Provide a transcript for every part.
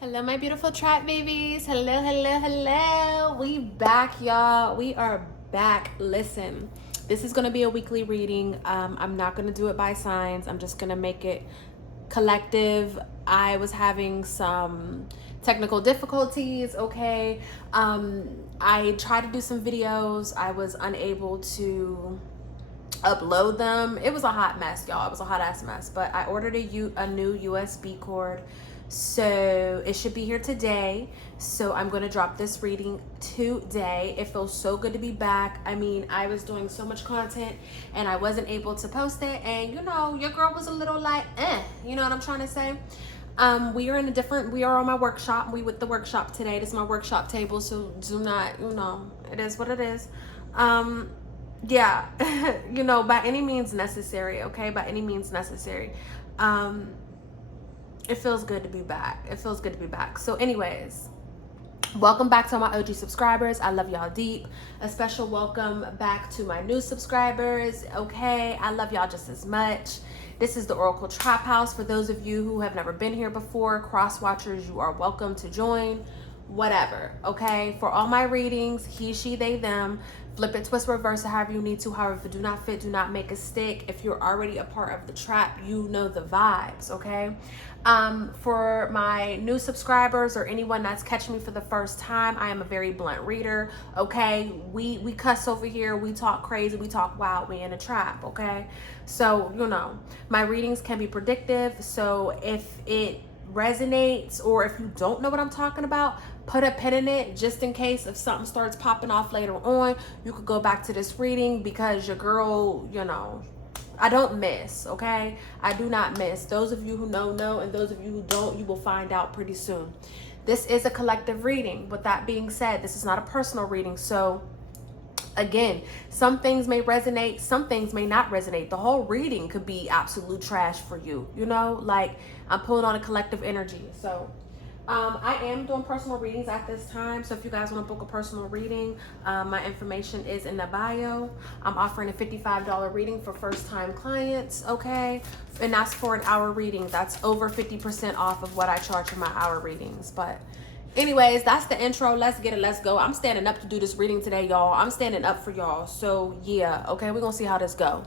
Hello, my beautiful trap babies. Hello, hello, hello. We back, y'all. We are back. Listen, this is going to be a weekly reading. I'm not going to do it by signs. I'm just going to make it collective. I was having some technical difficulties, okay? I tried to do some videos. I was unable to upload them. It was a hot mess, y'all. It was a hot ass mess, but I ordered a new USB cord, so it should be here today. So I'm going to drop this reading today. It feels so good to be back. I mean, I was doing so much content and I wasn't able to post it, and you know, your girl was a little like you know what I'm trying to say. We are on my workshop. We with the workshop today. This is my workshop table, so do not, you know, it is what it is. Yeah, you know, by any means necessary, okay? By any means necessary. It feels good to be back. It feels good to be back. So anyways, welcome back to my OG subscribers. I love y'all deep. A special welcome back to my new subscribers, okay? I love y'all just as much. This is the Oracle Traphouse. For those of you who have never been here before, cross watchers, you are welcome to join. Whatever, okay? For all my readings, he, she, they, them, flip it, twist, reverse it, however you need to. However, if it do not fit, do not make a stick. If you're already a part of the trap, you know the vibes, okay? For my new subscribers or anyone that's catching me for the first time, I am a very blunt reader, okay? We cuss over here, we talk crazy, we talk wild, we in a trap, okay? So, you know, my readings can be predictive, so if it resonates or if you don't know what I'm talking about, put a pin in it just in case if something starts popping off later on, you could go back to this reading, because your girl, you know, I don't miss, okay? I do not miss. Those of you who know, and those of you who don't, you will find out pretty soon. This is a collective reading. With that being said, this is not a personal reading, so again, some things may resonate, some things may not resonate. The whole reading could be absolute trash for you, you know? Like, I'm pulling on a collective energy. So I am doing personal readings at this time. So if you guys want to book a personal reading, my information is in the bio. I'm offering a $55 reading for first time clients, okay? And that's for an hour reading. That's over 50% off of what I charge for my hour readings. But anyways, that's the intro. Let's get it. Let's go. I'm standing up to do this reading today, y'all. I'm standing up for y'all. So yeah, okay, we're gonna see how this go.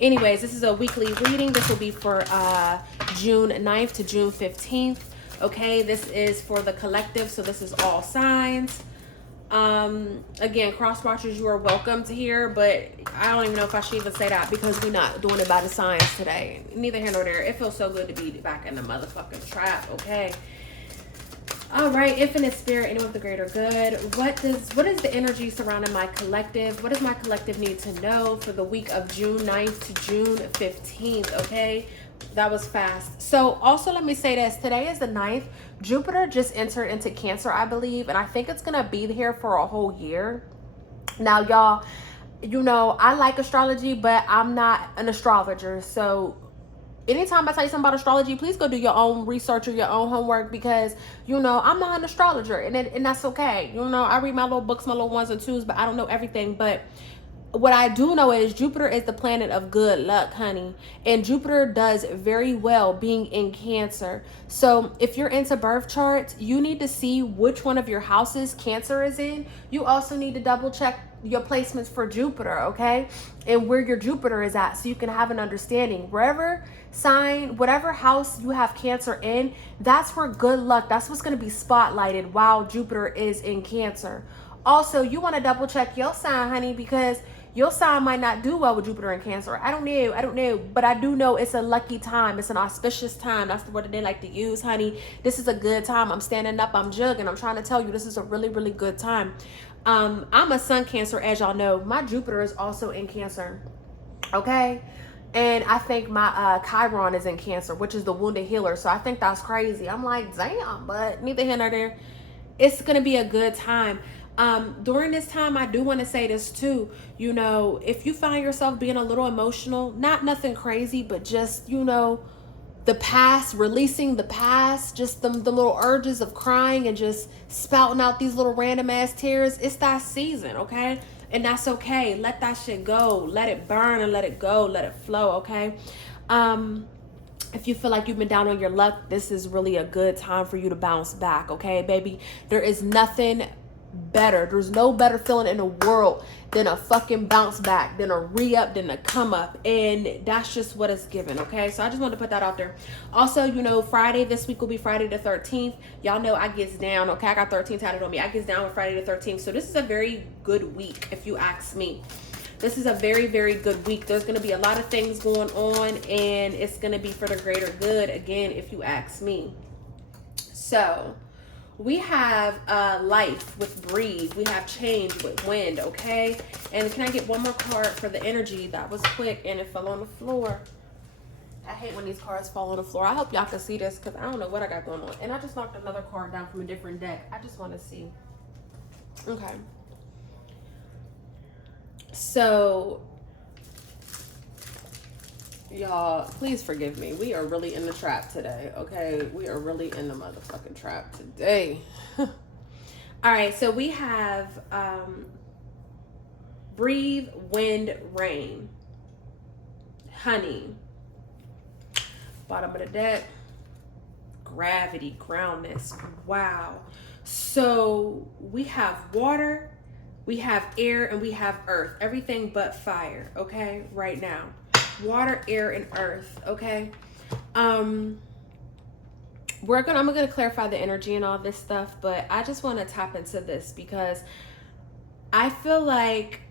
Anyways, this is a weekly reading. This will be for June 9th to June 15th. Okay, this is for the collective, so this is all signs. Again, cross watchers, you are welcome to hear, but I don't even know if I should even say that, because we're not doing it by the signs today. Neither here nor there. It feels so good to be back in the motherfucking trap, okay? All right, infinite spirit, anyone with the greater good. What is the energy surrounding my collective? What does my collective need to know for the week of June 9th to June 15th, okay? That was fast. So also let me say this. Today is the 9th. Jupiter just entered into Cancer, I believe, and I think it's going to be here for a whole year. Now, y'all, you know, I like astrology, but I'm not an astrologer. So anytime I tell you something about astrology, please go do your own research or your own homework, because, you know, I'm not an astrologer, and that's okay. You know, I read my little books, my little ones and twos, but I don't know everything. But what I do know is Jupiter is the planet of good luck, honey. And Jupiter does very well being in Cancer. So if you're into birth charts, you need to see which one of your houses Cancer is in. You also need to double check your placements for Jupiter, okay? And where your Jupiter is at, so you can have an understanding. Wherever sign, whatever house you have Cancer in, that's where good luck, that's what's going to be spotlighted while Jupiter is in Cancer. Also, you want to double check your sign, honey, because your sign might not do well with Jupiter in Cancer. I don't know. But I do know it's a lucky time. It's an auspicious time. That's the word that they like to use, honey. This is a good time. I'm standing up. I'm jugging. I'm trying to tell you, this is a really, really good time. I'm a sun Cancer, as y'all know. My Jupiter is also in Cancer, okay? And I think my Chiron is in Cancer, which is the wounded healer. So I think that's crazy. I'm like, damn, but neither here nor there. It's going to be a good time. During this time, I do want to say this too. You know, if you find yourself being a little emotional, not nothing crazy, but just, you know, the past, releasing the past, just the little urges of crying and just spouting out these little random ass tears, it's that season, okay? And that's okay. Let that shit go. Let it burn and let it go. Let it flow, okay? If you feel like you've been down on your luck, this is really a good time for you to bounce back, okay, baby? There is nothing better. There's no better feeling in the world than a fucking bounce back, than a re-up, than a come up. And that's just what it's given, okay? So I just wanted to put that out there. Also, you know, Friday, this week will be Friday the 13th. Y'all know I gets down, okay? I got 13 tatted on me. I gets down with Friday the 13th. So this is a very good week, if you ask me. This is a very, very good week. There's going to be a lot of things going on, and it's going to be for the greater good, again, if you ask me. So we have life with breathe. We have change with wind, okay? And can I get one more card for the energy? That was quick, and it fell on the floor. I hate when these cards fall on the floor. I hope y'all can see this, because I don't know what I got going on. And I just knocked another card down from a different deck. I just want to see. Okay. So, y'all, please forgive me. We are really in the trap today, okay? We are really in the motherfucking trap today. All right, so we have breathe, wind, rain, honey. Bottom of the deck, gravity, groundness. Wow. So we have water, we have air, and we have earth. Everything but fire, okay? Right now. Water, air, and earth, okay? I'm gonna clarify the energy and all this stuff, but I just want to tap into this because I feel like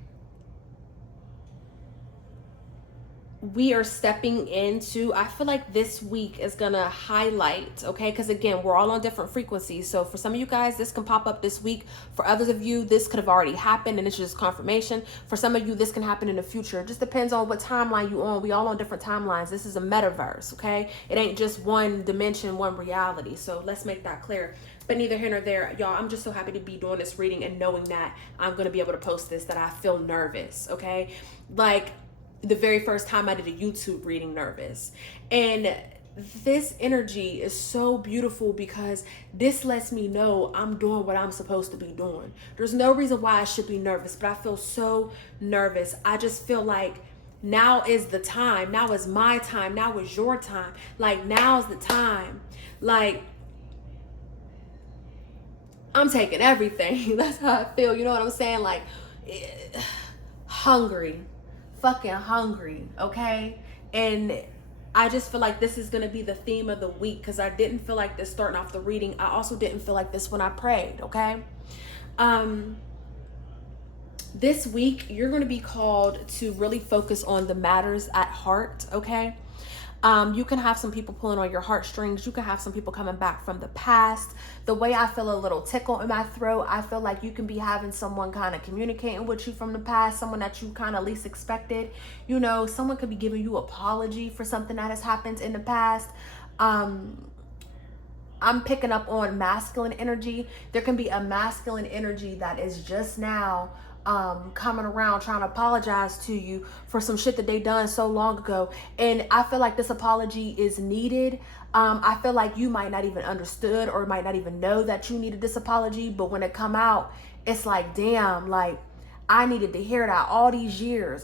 we are stepping into, I feel like this week is gonna highlight, okay, because again, we're all on different frequencies. So for some of you guys, this can pop up this week. For others of you, this could have already happened and it's just confirmation. For some of you, this can happen in the future. It just depends on what timeline you on. We all on different timelines. This is a metaverse, okay? It ain't just one dimension, one reality. So let's make that clear. But neither here nor there, y'all, I'm just so happy to be doing this reading and knowing that I'm gonna be able to post this, that I feel nervous, okay? Like, the very first time I did a YouTube reading, nervous. And this energy is so beautiful because this lets me know I'm doing what I'm supposed to be doing. There's no reason why I should be nervous, but I feel so nervous. I just feel like now is the time. Now is my time. Now is your time. Like, now's the time. Like, I'm taking everything. That's how I feel. You know what I'm saying? Like, hungry. Fucking hungry, okay? And I just feel like this is gonna be the theme of the week because I didn't feel like this starting off the reading. I also didn't feel like this when I prayed, okay? This week you're gonna be called to really focus on the matters at heart, okay? You can have some people pulling on your heartstrings. You can have some people coming back from the past. The way I feel a little tickle in my throat, I feel like you can be having someone kind of communicating with you from the past, someone that you kind of least expected. You know, someone could be giving you apology for something that has happened in the past. I'm picking up on masculine energy. There can be a masculine energy that is just now coming around trying to apologize to you for some shit that they done so long ago. And I feel like this apology is needed. I feel like you might not even understood or might not even know that you needed this apology, but when it come out, it's like, damn, like I needed to hear that all these years,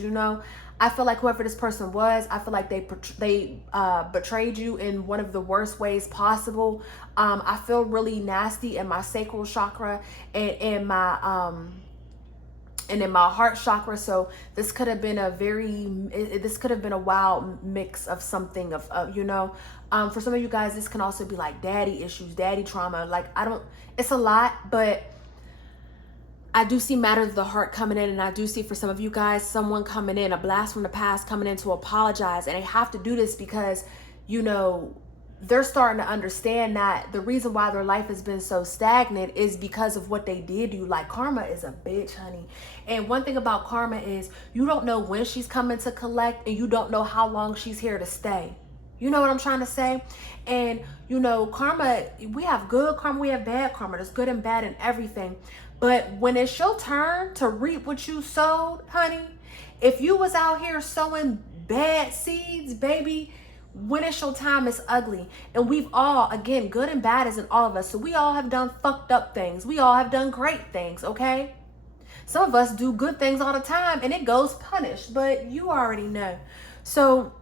you know. I feel like whoever this person was, I feel like they betrayed you in one of the worst ways possible. I feel really nasty in my sacral chakra and in my heart chakra. So this could have been this could have been a wild mix of something of you know. For some of you guys, this can also be like daddy issues, daddy trauma. Like it's a lot, but I do see matters of the heart coming in, and I do see for some of you guys, someone coming in, a blast from the past coming in to apologize. And they have to do this because, you know, they're starting to understand that the reason why their life has been so stagnant is because of what they did to you. Like, karma is a bitch, honey. And one thing about karma is you don't know when she's coming to collect, and you don't know how long she's here to stay. You know what I'm trying to say? And, you know, karma, we have good karma, we have bad karma. There's good and bad in everything. But when it's your turn to reap what you sowed, honey, if you was out here sowing bad seeds, baby, when it's your time, it's ugly. And we've all, again, good and bad is in all of us. So we all have done fucked up things. We all have done great things, okay? Some of us do good things all the time and it goes punished, but you already know. So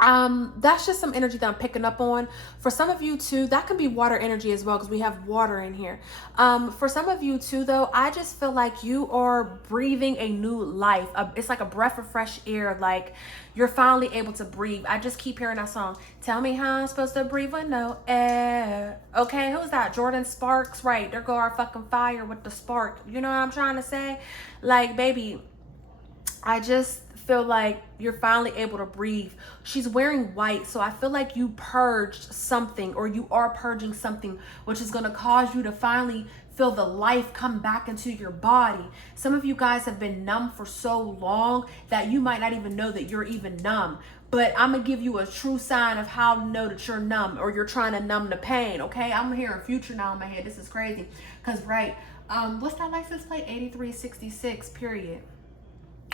That's just some energy that I'm picking up on. For some of you too, that can be water energy as well, because we have water in here. For some of you too, though, I just feel like you are breathing a new life. It's like a breath of fresh air. Like you're finally able to breathe. I just keep hearing that song. Tell me how I'm supposed to breathe with no air. Okay, who's that? Jordan Sparks, right? There go our fucking fire with the spark. You know what I'm trying to say? Like, baby, I just feel like you're finally able to breathe. She's wearing white, so I feel like you purged something, or you are purging something, which is going to cause you to finally feel the life come back into your body. Some of you guys have been numb for so long that you might not even know that you're even numb. But I'm going to give you a true sign of how to know that you're numb, or you're trying to numb the pain, okay? I'm hearing future now in my head. This is crazy. Because, right, what's that license plate? 8366, period.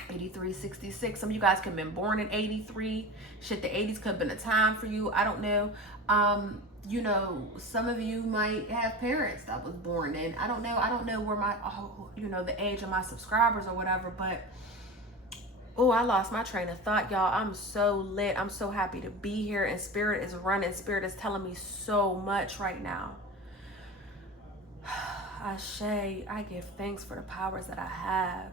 8366. Some of you guys could have been born in 83. Shit, the 80s could have been a time for you. I don't know. You know, some of you might have parents that was born in. I don't know where my, you know, the age of my subscribers or whatever, but oh, I lost my train of thought, y'all. I'm so lit. I'm so happy to be here, and spirit is running. Spirit is telling me so much right now. Ashe, I give thanks for the powers that I have,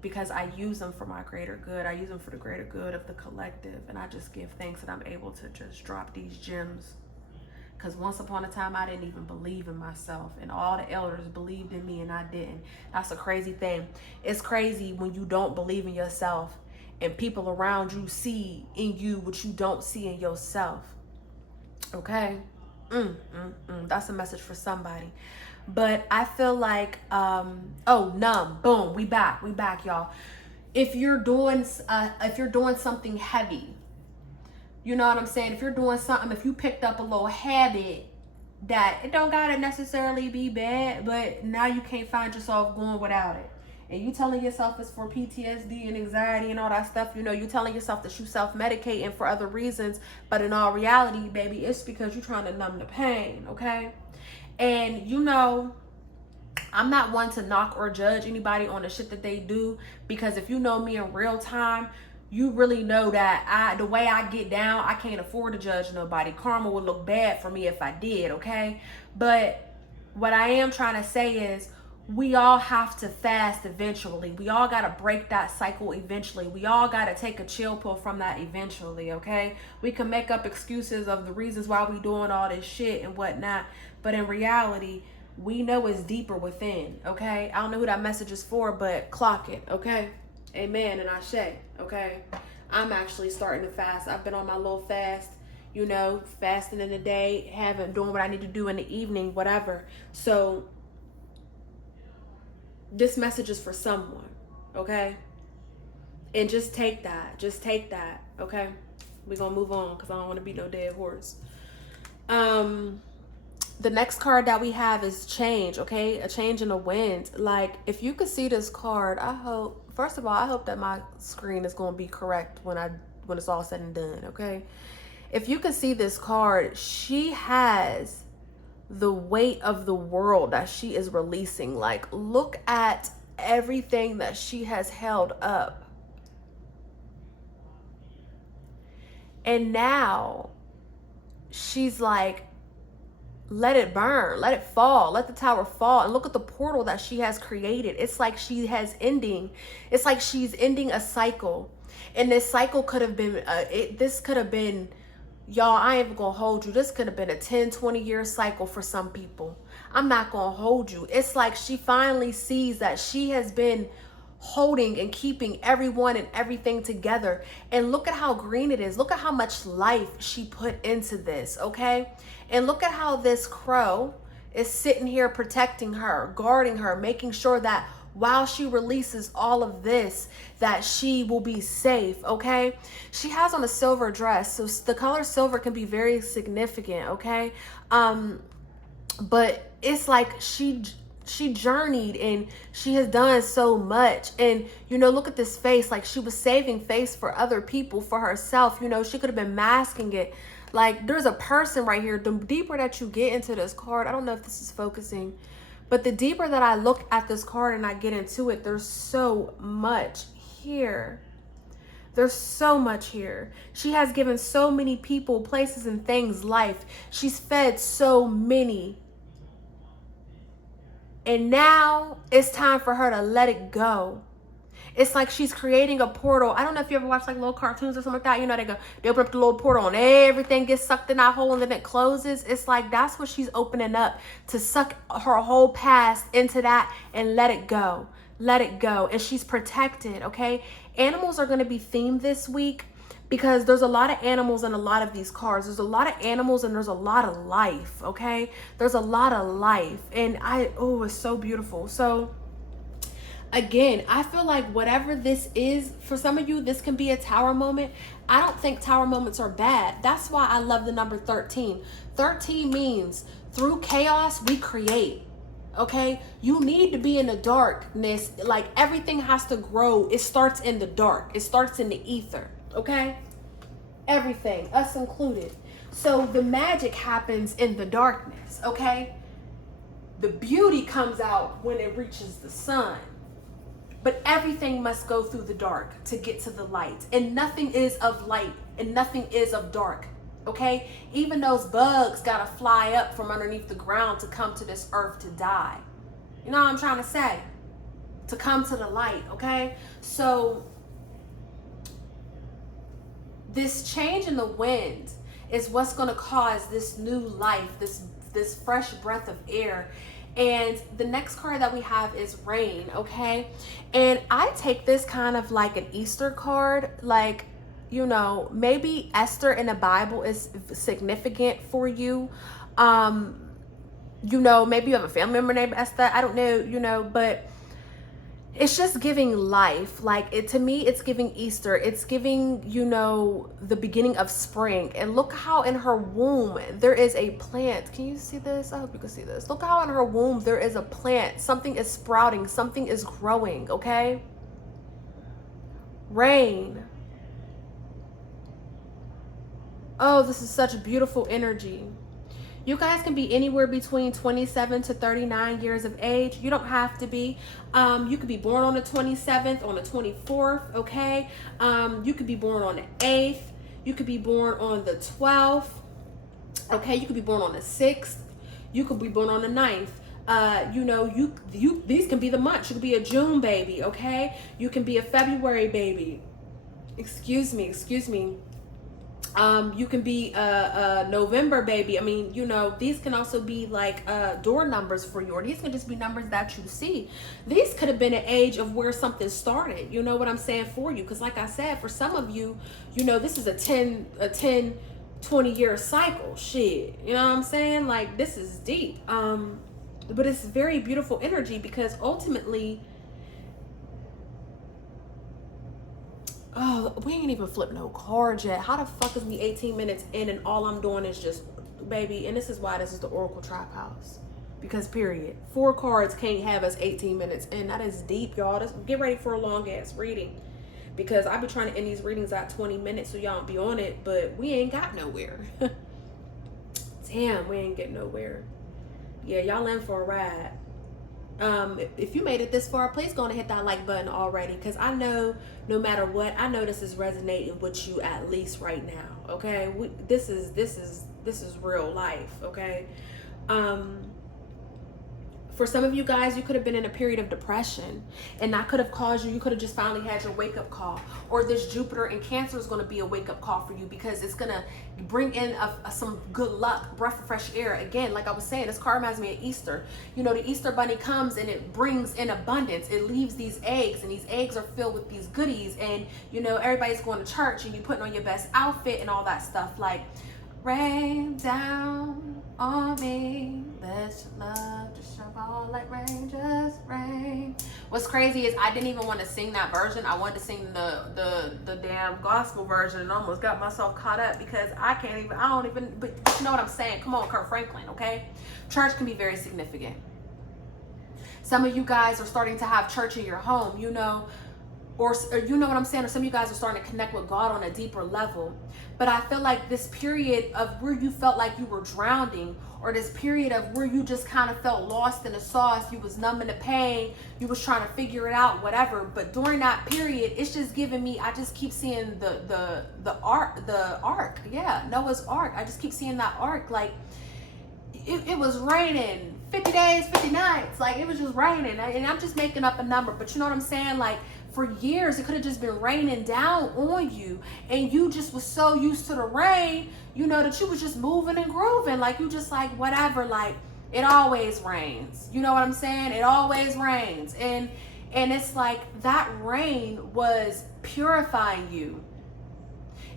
because I use them for my greater good. I use them for the greater good of the collective. And I just give thanks that I'm able to just drop these gems. Because once upon a time, I didn't even believe in myself. And all the elders believed in me and I didn't. That's a crazy thing. It's crazy when you don't believe in yourself and people around you see in you what you don't see in yourself. Okay? That's a message for somebody. But I feel like, numb, boom, we back, y'all. If you're doing something heavy, you know what I'm saying? If you're doing something, if you picked up a little habit that it don't gotta necessarily be bad, but now you can't find yourself going without it, and you telling yourself it's for PTSD and anxiety and all that stuff, you know, you telling yourself that you self-medicating for other reasons, but in all reality, baby, it's because you're trying to numb the pain, okay? And you know, I'm not one to knock or judge anybody on the shit that they do, because if you know me in real time, you really know that the way I get down, I can't afford to judge nobody. Karma would look bad for me if I did, okay? But what I am trying to say is, we all have to fast eventually. We all got to break that cycle eventually. We all got to take a chill pill from that eventually, okay? We can make up excuses of the reasons why we doing all this shit and whatnot, but in reality, we know it's deeper within, okay? I don't know who that message is for, but clock it, okay? Amen and ashe, okay? I'm actually starting to fast. I've been on my little fast, you know, fasting in the day, doing what I need to do in the evening, whatever. So this message is for someone, okay? And just take that, okay? We're gonna move on, because I don't want to be no dead horse. The next card that we have is change, okay? A change in the wind. Like, if you could see this card, I hope that my screen is gonna be correct when it's all said and done, okay? If you could see this card, she has the weight of the world that she is releasing. Like, look at everything that she has held up. And now she's like, let it burn, let it fall, let the tower fall. And look at the portal that she has created. It's like she's ending a cycle. And this cycle could have been, y'all, I ain't even gonna hold you. This could have been a 10, 20-year cycle for some people. I'm not gonna hold you. It's like she finally sees that she has been holding and keeping everyone and everything together. And look at how green it is. Look at how much life she put into this, okay? And look at how this crow is sitting here protecting her, guarding her, making sure that while she releases all of this, that she will be safe, okay? She has on a silver dress, so the color silver can be very significant, okay? But it's like she journeyed and she has done so much. And, you know, look at this face. Like, she was saving face for other people, for herself. You know, she could have been masking it. Like, there's a person right here. The deeper that you get into this card, I don't know if this is focusing, but the deeper that I look at this card and I get into it, there's so much here. There's so much here. She has given so many people, places, and things life. She's fed so many. And now it's time for her to let it go. It's like she's creating a portal. I don't know if you ever watch like little cartoons or something like that. You know, they open up the little portal and everything gets sucked in that hole and then it closes. It's like that's what she's opening up, to suck her whole past into that and let it go. Let it go. And she's protected, okay? Animals are going to be themed this week because there's a lot of animals in a lot of these cards. There's a lot of animals and there's a lot of life, okay? There's a lot of life. And it's so beautiful. So again, I feel like whatever this is, for some of you, this can be a tower moment. I don't think tower moments are bad. That's why I love the number 13. 13 means through chaos, we create. Okay? You need to be in the darkness. Like everything has to grow. It starts in the dark. It starts in the ether. Okay? Everything, us included. So the magic happens in the darkness. Okay? The beauty comes out when it reaches the sun. But everything must go through the dark to get to the light. And nothing is of light and nothing is of dark. Okay? Even those bugs gotta fly up from underneath the ground to come to this earth to die. You know what I'm trying to say? To come to the light, okay? So this change in the wind is what's gonna cause this new life, this fresh breath of air. And the next card that we have is rain, okay? And I take this kind of like an Easter card, like, you know, maybe Esther in the Bible is significant for you. You know, maybe you have a family member named Esther. I don't know, you know, but it's just giving life. Like to me, it's giving Easter. It's giving, you know, the beginning of spring. And look how in her womb there is a plant. Can you see this? I hope you can see this. Look how in her womb there is a plant. Something is sprouting. Something is growing, okay? Rain. Oh, this is such beautiful energy. You guys can be anywhere between 27 to 39 years of age. You don't have to be. You could be born on the 27th, on the 24th, okay? You could be born on the 8th. You could be born on the 12th, okay? You could be born on the 6th. You could be born on the 9th. You know, these can be the months. You could be a June baby, okay? You can be a February baby. Excuse me. You can be a November baby. I mean, you know, these can also be like door numbers for you, or these can just be numbers that you see. These could have been an age of where something started. You know what I'm saying for you? Because like I said, for some of you, you know, this is a 10, 20 year cycle. Shit. You know what I'm saying? Like, this is deep. But it's very beautiful energy because ultimately, oh, we ain't even flipped no cards yet. How the fuck is we 18 minutes in and all I'm doing is just, baby, and this is why this is the Oracle Traphouse. Because period. 4 cards can't have us 18 minutes in. That is deep, y'all. Get ready for a long ass reading. Because I be trying to end these readings at 20 minutes so y'all don't be on it, but we ain't got nowhere. Damn, we ain't getting nowhere. Yeah, y'all in for a ride. If you made it this far, please go and hit that like button already, because I know no matter what, I know this is resonating with you at least right now. Okay, this is real life. Okay. For some of you guys, you could have been in a period of depression, and that could have caused you could have just finally had your wake-up call. Or this Jupiter in Cancer is going to be a wake-up call for you, because it's going to bring in some good luck, breath of fresh air. Again, like I was saying, this card reminds me of Easter. You know, the Easter bunny comes and it brings in abundance. It leaves these eggs, and these eggs are filled with these goodies, and, you know, everybody's going to church, and you putting on your best outfit and all that stuff. Like, rain down on me, let your love just shower like rain, just rain. What's crazy is I didn't even want to sing that version. I wanted to sing the damn gospel version, and almost got myself caught up because I don't even, but you know what I'm saying? Come on, Kurt Franklin, okay? Church can be very significant. Some of you guys are starting to have church in your home. You know, or you know what I'm saying, or some of you guys are starting to connect with God on a deeper level. But I feel like this period of where you felt like you were drowning, or this period of where you just kind of felt lost in the sauce, you was numbing the pain, you was trying to figure it out, whatever. But during that period, it's just giving me, I just keep seeing the ark, yeah, Noah's Ark. I just keep seeing that ark, like it was raining 50 days, 50 nights, like it was just raining. And I'm just making up a number, but you know what I'm saying, like for years it could have just been raining down on you, and you just was so used to the rain, you know, that you was just moving and grooving, like you just like whatever, like it always rains, you know what I'm saying, it always rains. And it's like that rain was purifying you,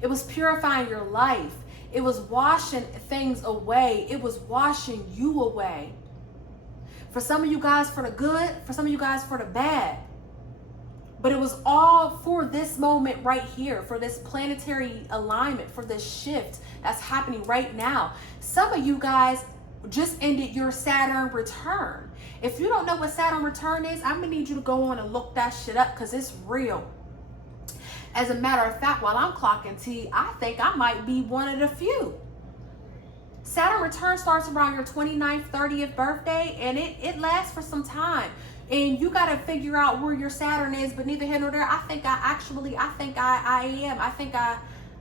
it was purifying your life, it was washing things away, it was washing you away. For some of you guys for the good, for some of you guys for the bad. But it was all for this moment right here, for this planetary alignment, for this shift that's happening right now. Some of you guys just ended your Saturn return. If you don't know what Saturn return is, I'm gonna need you to go on and look that shit up, because it's real. As a matter of fact, while I'm clocking tea, I think I might be one of the few. Saturn return starts around your 29th, 30th birthday, and it lasts for some time. And you got to figure out where your Saturn is, but neither here nor there. I think I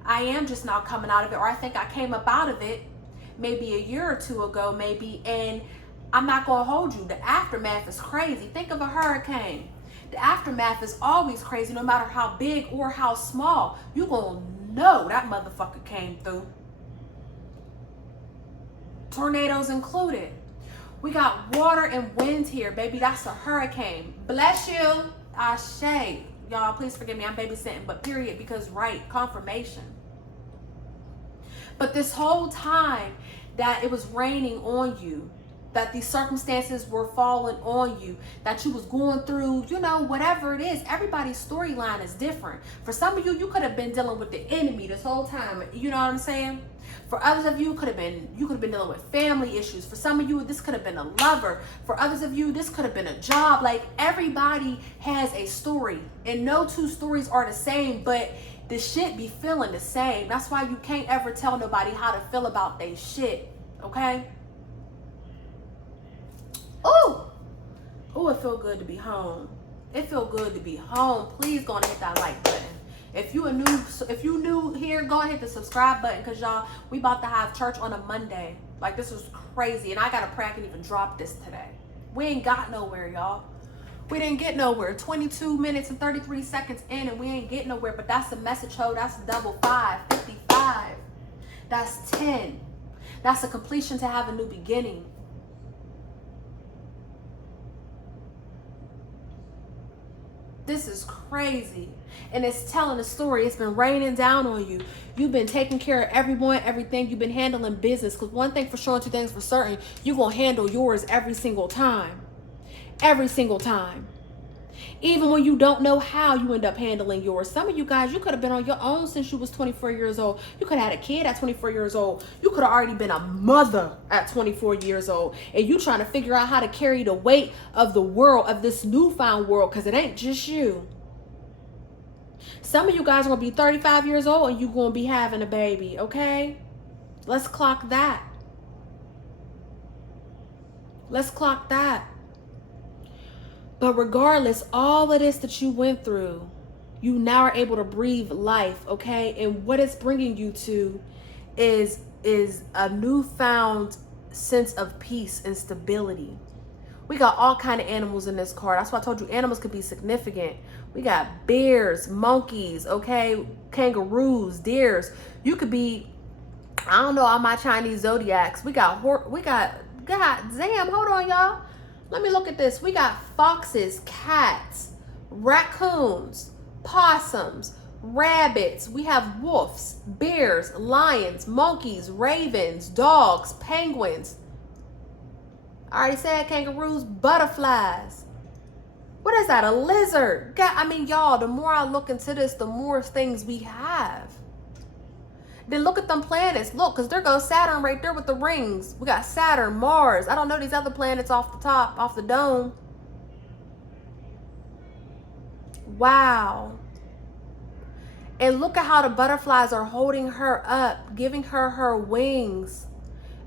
am just now coming out of it, or I think I came up out of it maybe a year or two ago, maybe. And I'm not going to hold you. The aftermath is crazy. Think of a hurricane. The aftermath is always crazy, no matter how big or how small. You're going to know that motherfucker came through. Tornadoes included. We got water and wind here, baby. That's a hurricane. Bless you. Ashe. Y'all, please forgive me. I'm babysitting, but period, because right, confirmation. But this whole time that it was raining on you, that these circumstances were falling on you, that you was going through, you know, whatever it is, everybody's storyline is different. For some of you, you could have been dealing with the enemy this whole time. You know what I'm saying? For others of you, you could have been dealing with family issues. For some of you, this could have been a lover. For others of you, this could have been a job. Like, everybody has a story, and no two stories are the same, but the shit be feeling the same. That's why you can't ever tell nobody how to feel about their shit, okay? Oh, it feel good to be home. It feel good to be home. Please go and hit that like button. If you new here, go and hit the subscribe button, because y'all, we about to have church on a Monday. Like, this is crazy, and I gotta pray I can even drop this today. We ain't got nowhere, y'all. We didn't get nowhere. 22 minutes and 33 seconds in, and we ain't getting nowhere. But that's a message, ho. That's double 5, 55. That's 10. That's a completion to have a new beginning. This is crazy. And it's telling a story. It's been raining down on you. You've been taking care of everyone, everything. You've been handling business. Because one thing for sure and two things for certain, you're going to handle yours every single time. Every single time. Even when you don't know how, you end up handling yours. Some of you guys, you could have been on your own since you was 24 years old. You could have had a kid at 24 years old. You could have already been a mother at 24 years old. And you trying to figure out how to carry the weight of the world, of this newfound world, because it ain't just you. Some of you guys are going to be 35 years old and you're going to be having a baby, okay? Let's clock that. Let's clock that. But regardless, all of this that you went through, you now are able to breathe life, okay? And what it's bringing you to is a newfound sense of peace and stability. We got all kind of animals in this card. That's why I told you animals could be significant. We got bears, monkeys, okay? Kangaroos, deers. You could be, I don't know, all my Chinese zodiacs. God damn, hold on, y'all. Let me look at this. We got foxes, cats, raccoons, possums, rabbits. We have wolves, bears, lions, monkeys, ravens, dogs, penguins. I already said kangaroos, butterflies. What is that? A lizard? God, I mean, y'all, the more I look into this, the more things we have. Then look at them planets. Look, because there goes Saturn right there with the rings. We got Saturn, Mars. I don't know these other planets off the top, off the dome. Wow. And look at how the butterflies are holding her up, giving her her wings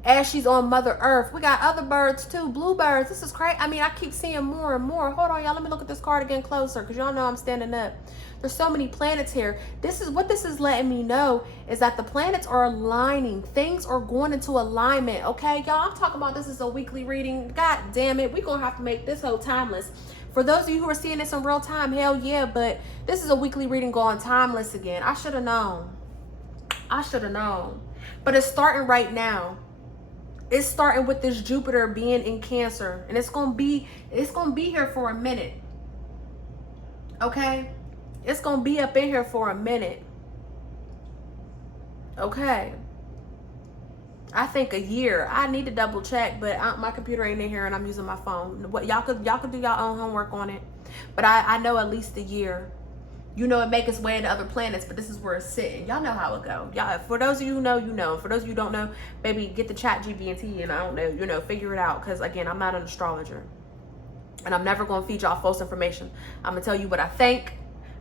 as she's on Mother Earth. We got other birds too, bluebirds. This is crazy. I mean, I keep seeing more and more. Hold on, y'all. Let me look at this card again closer because y'all know I'm standing up. There's so many planets here. This is what this is letting me know is that the planets are aligning. Things are going into alignment. Okay, y'all. I'm talking about this is a weekly reading. God damn it. We're going to have to make this whole timeless. For those of you who are seeing this in real time, hell yeah. But this is a weekly reading going timeless again. I should have known. I should have known. But it's starting right now. It's starting with this Jupiter being in Cancer, and it's gonna be here for a minute. Okay, it's gonna be up in here for a minute. Okay, I think a year. I need to double check, but my computer ain't in here, and I'm using my phone. What y'all could do y'all own homework on it, but I know at least a year. You know, it make its way into other planets, but this is where it's sitting. Y'all know how it go. Y'all, for those of you who know, you know. For those of you who don't know, maybe get the chat GBT and I don't know, you know, figure it out. Because again, I'm not an astrologer, and I'm never gonna feed y'all false information. I'm gonna tell you what I think.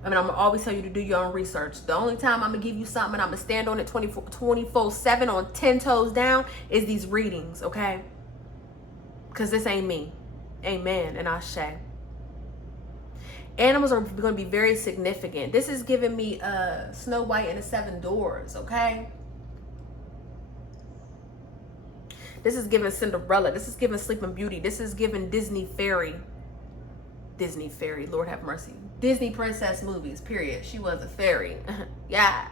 I mean, I'm gonna always tell you to do your own research. The only time I'm gonna give you something and I'm gonna stand on it 24/7 on 10 toes down is these readings, okay? Because this ain't me. Amen and Ashe. Animals are going to be very significant. This is giving me Snow White and the Seven Dwarfs, okay? This is giving Cinderella. This is giving Sleeping Beauty. This is giving Disney Fairy. Disney Fairy, Lord have mercy. Disney princess movies, period. She was a fairy. Yeah,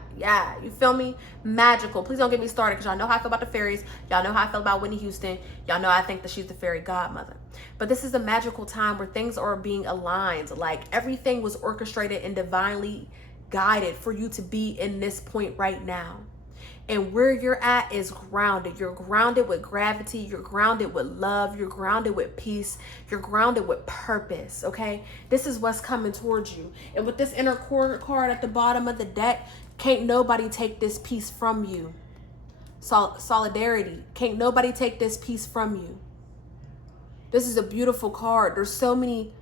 you feel me? Magical. Please don't get me started because y'all know how I feel about the fairies. Y'all know how I feel about Whitney Houston. Y'all know I think that she's the fairy godmother. But this is a magical time where things are being aligned. Like everything was orchestrated and divinely guided for you to be in this point right now. And where you're at is grounded. You're grounded with gravity. You're grounded with love. You're grounded with peace. You're grounded with purpose, okay? This is what's coming towards you. And with this inner core card at the bottom of the deck, can't nobody take this peace from you. Solidarity. Can't nobody take this peace from you. This is a beautiful card. There's so many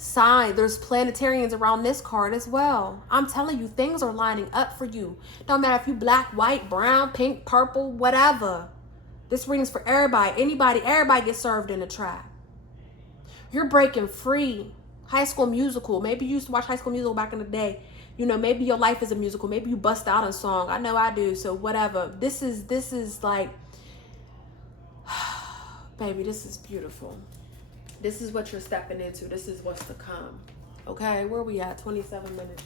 sign. There's planetarians around this card as well. I'm telling you, things are lining up for you. Don't matter if you black, white, brown, pink, purple, whatever. This reading's for everybody. Everybody gets served in a trap. You're breaking free. High School Musical. Maybe you used to watch High School Musical back in the day. You know, maybe your life is a musical. Maybe you bust out a song. I know I do. So whatever. This is like, baby, this is beautiful. This is what you're stepping into. This is what's to come. Okay, where we at? 27 minutes.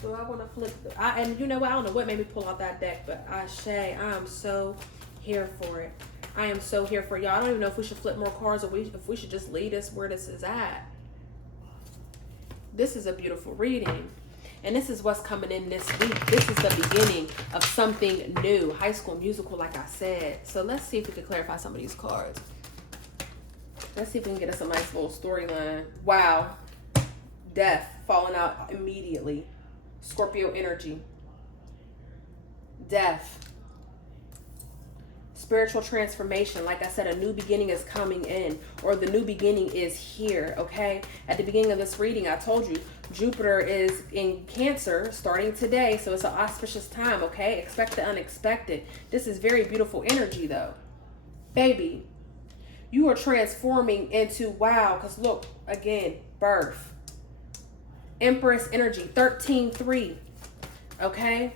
So I want to flip. And you know what? I don't know what made me pull out that deck, but Ashe, I am so here for it. I am so here for y'all. I don't even know if we should flip more cards or if we should just lead us where this is at. This is a beautiful reading. And this is what's coming in this week. This is the beginning of something new. High School Musical, like I said. So let's see if we can clarify some of these cards. Let's see if we can get us a nice little storyline. Wow. Death. Falling out immediately. Scorpio energy. Death. Spiritual transformation. Like I said, a new beginning is coming in. Or the new beginning is here. Okay? At the beginning of this reading, I told you, Jupiter is in Cancer starting today. So it's an auspicious time. Okay? Expect the unexpected. This is very beautiful energy though. Baby. You are transforming into, wow, because look, again, birth. Empress energy, 13-3, okay?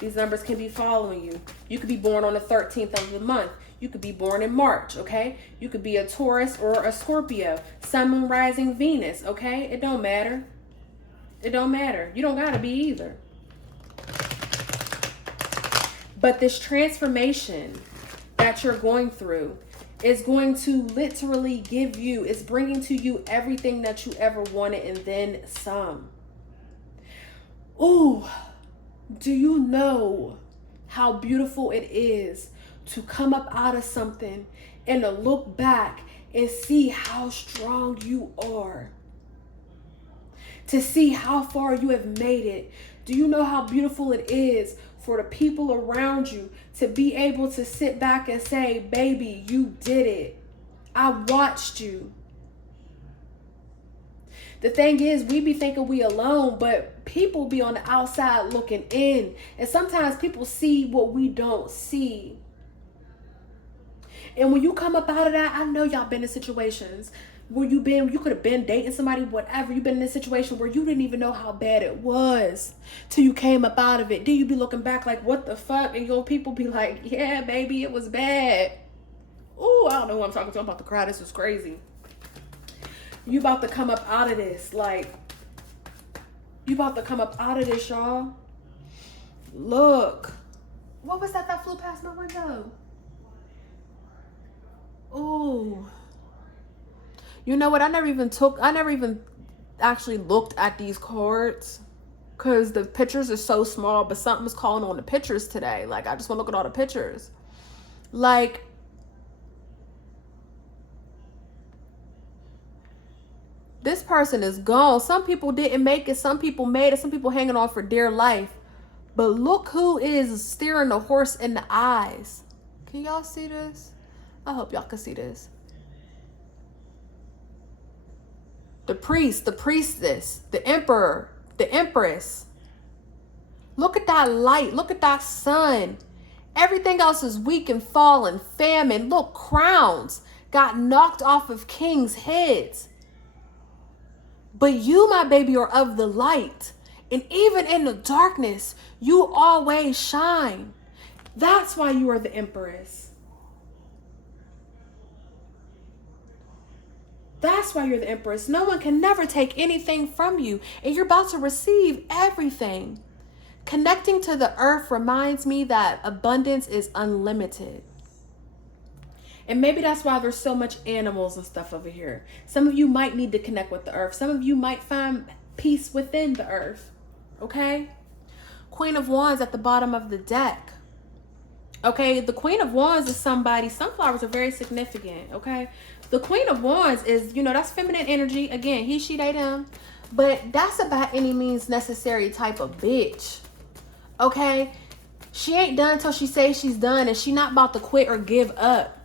These numbers can be following you. You could be born on the 13th of the month. You could be born in March, okay? You could be a Taurus or a Scorpio. Sun, Moon, Rising, Venus, okay? It don't matter. It don't matter. You don't got to be either. But this transformation that you're going through is going to literally give you, it's bringing to you everything that you ever wanted and then some. Ooh, do you know how beautiful it is to come up out of something and to look back and see how strong you are? To see how far you have made it. Do you know how beautiful it is for the people around you to be able to sit back and say, baby, you did it. I watched you. The thing is, we be thinking we alone, but people be on the outside looking in. And sometimes people see what we don't see. And when you come up out of that, I know y'all been in situations where you could have been dating somebody, whatever. You've been in a situation where you didn't even know how bad it was till you came up out of it. Then you be looking back like, what the fuck? And your people be like, yeah, baby, it was bad. Ooh, I don't know who I'm talking to. I'm about to cry. This was crazy. You about to come up out of this. Like, you about to come up out of this, y'all. Look. What was that flew past my window? Ooh. You know what? I never even actually looked at these cards because the pictures are so small, but something was calling on the pictures today. Like, I just want to look at all the pictures. Like, this person is gone. Some people didn't make it. Some people made it. Some people hanging on for dear life. But look who is staring the horse in the eyes. Can y'all see this? I hope y'all can see this. The priest, the priestess, the emperor, the empress. Look at that light. Look at that sun. Everything else is weak and fallen, famine. Look, crowns got knocked off of kings' heads. But you, my baby, are of the light. And even in the darkness, you always shine. That's why you are the empress. That's why you're the empress. No one can never take anything from you. And you're about to receive everything. Connecting to the earth reminds me that abundance is unlimited. And maybe that's why there's so much animals and stuff over here. Some of you might need to connect with the earth. Some of you might find peace within the earth. Okay? Queen of Wands at the bottom of the deck. Okay, the Queen of Wands is somebody. Sunflowers are very significant. Okay? The Queen of Wands is, that's feminine energy. Again, he, she, they, them. But that's about any means necessary type of bitch. Okay? She ain't done until she says she's done. And she not about to quit or give up.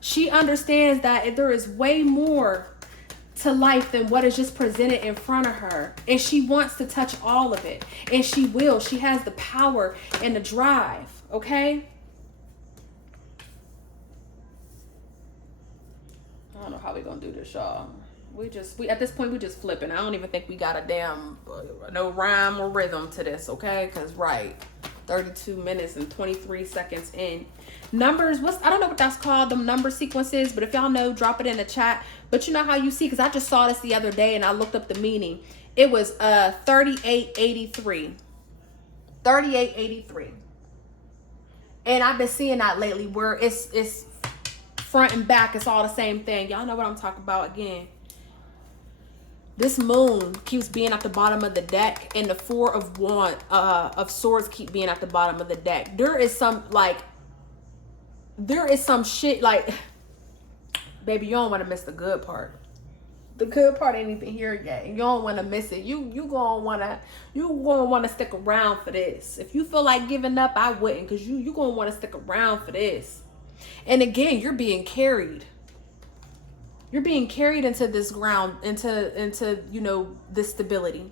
She understands that there is way more to life than what is just presented in front of her. And she wants to touch all of it. And she will. She has the power and the drive. Okay? I don't know how we gonna do this, y'all. We at this point, we just flipping. I don't even think we got a damn, no rhyme or rhythm to this, okay? Because, 32 minutes and 23 seconds in. Numbers, I don't know what that's called, them number sequences, but if y'all know, drop it in the chat. But you know how you see, because I just saw this the other day and I looked up the meaning. It was 3883. 3883. And I've been seeing that lately where it's front and back, it's all the same thing. Y'all know what I'm talking about again. This moon keeps being at the bottom of the deck, and the Four of Swords keep being at the bottom of the deck. There is some shit like, baby, you don't want to miss the good part. The good part ain't even here yet. You don't want to miss it. You gonna wanna stick around for this. If you feel like giving up, I wouldn't, because you gonna want to stick around for this. And again, you're being carried. You're being carried into this ground, into this stability.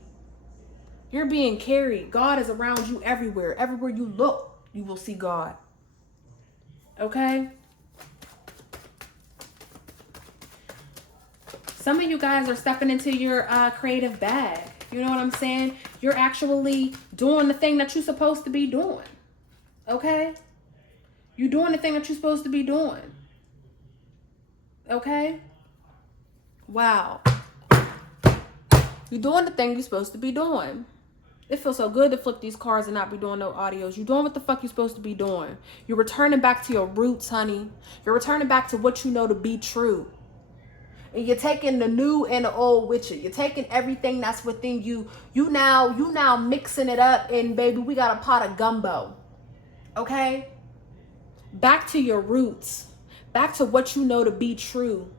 You're being carried. God is around you everywhere. Everywhere you look, you will see God. Okay? Some of you guys are stepping into your creative bag. You know what I'm saying? You're actually doing the thing that you're supposed to be doing. Okay? You're doing the thing that you're supposed to be doing. Okay? Wow. You're doing the thing you're supposed to be doing. It feels so good to flip these cards and not be doing no audios. You're doing what the fuck you're supposed to be doing. You're returning back to your roots, honey. You're returning back to what you know to be true. And you're taking the new and the old with you. You're taking everything that's within you. You now mixing it up, and baby, we got a pot of gumbo. Okay? Back to your roots. Back to what you know to be true.